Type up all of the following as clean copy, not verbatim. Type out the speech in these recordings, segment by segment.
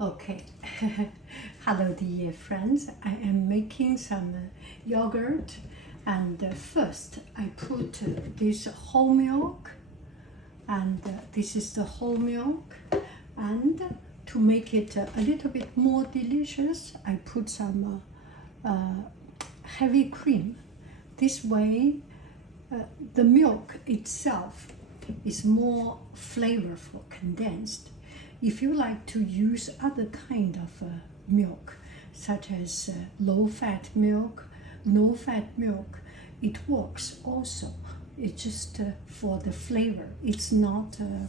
Okay, hello dear friends. I am making some yogurt, and first I put this whole milk, and this is the whole milk, and to make it a little bit more delicious, I put some heavy cream. This way the milk itself is more flavorful, condensed. If you like to use other kind of milk, such as low-fat milk, no-fat milk, it works also. It's just for the flavor. It's not a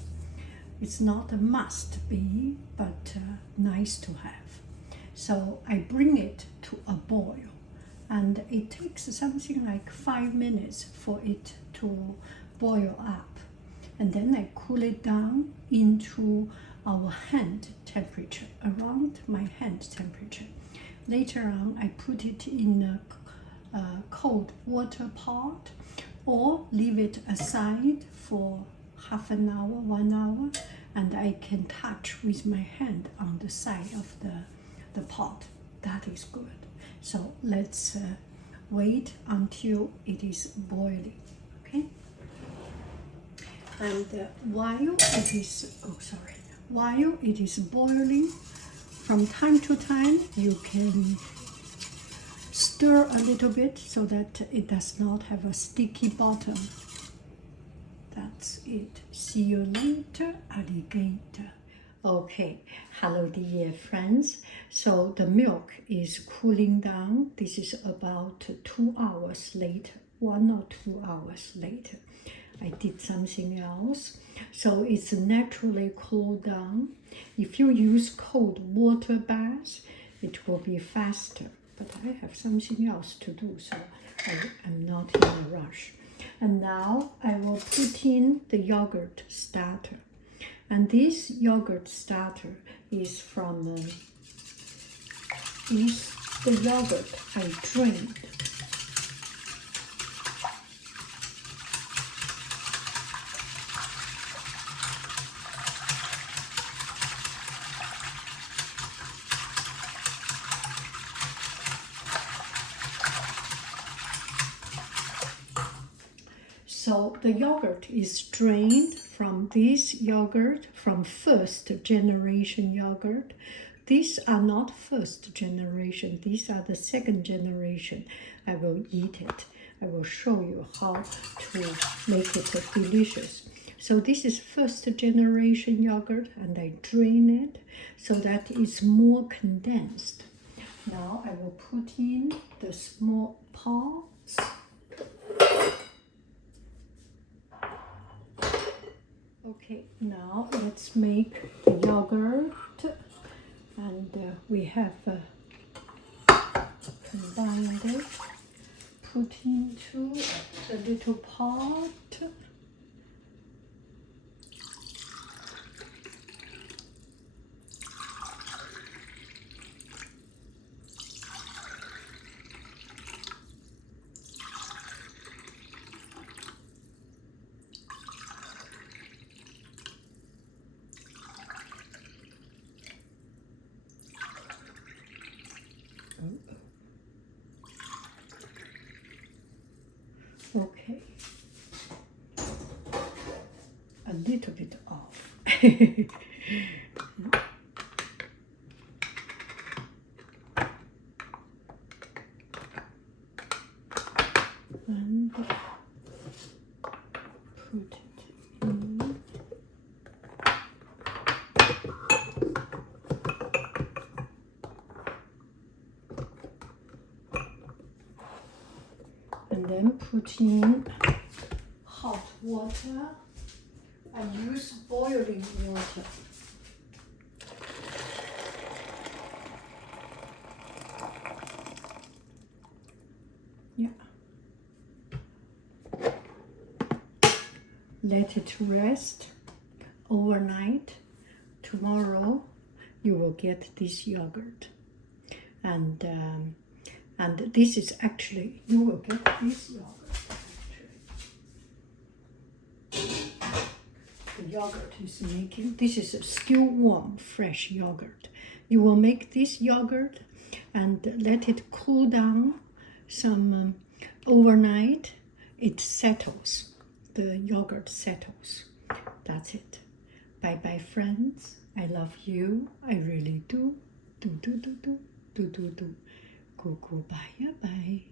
must be, but nice to have. So I bring it to a boil, and it takes something like 5 minutes for it to boil up, and then I cool it down into our hand temperature, around my hand temperature. Later on, I put it in a cold water pot, or leave it aside for half an hour, 1 hour, and I can touch with my hand on the side of the pot. That is good. So let's wait until it is boiling, okay? And while it is boiling, from time to time you can stir a little bit so that it does not have a sticky bottom. That's it. See you later, alligator. Okay, hello dear friends. So the milk is cooling down. This is about 2 hours later, 1 or 2 hours later. I did something else, so it's naturally cooled down. If you use cold water bath, it will be faster, but I have something else to do, so I'm not in a rush. And now I will put in the yogurt starter, and this yogurt starter is from is the yogurt I drained. So the yogurt is drained from this yogurt, from first generation yogurt. These are not first generation, these are the second generation. I will eat it. I will show you how to make it delicious. So this is first generation yogurt, and I drain it so that it's more condensed. Now I will put in the small pots. Okay, now let's make the yogurt, and we have combined it, put into the little pot. Okay, a little bit off. And put it in. And then put in hot water. I use boiling water. Yeah. Let it rest overnight. Tomorrow you will get this yogurt. And this is actually, you will get this yogurt. The yogurt is making. This is a still warm, fresh yogurt. You will make this yogurt and let it cool down some overnight. It settles. The yogurt settles. That's it. Bye-bye, friends. I love you. I really do. Do. Goodbye. Bye.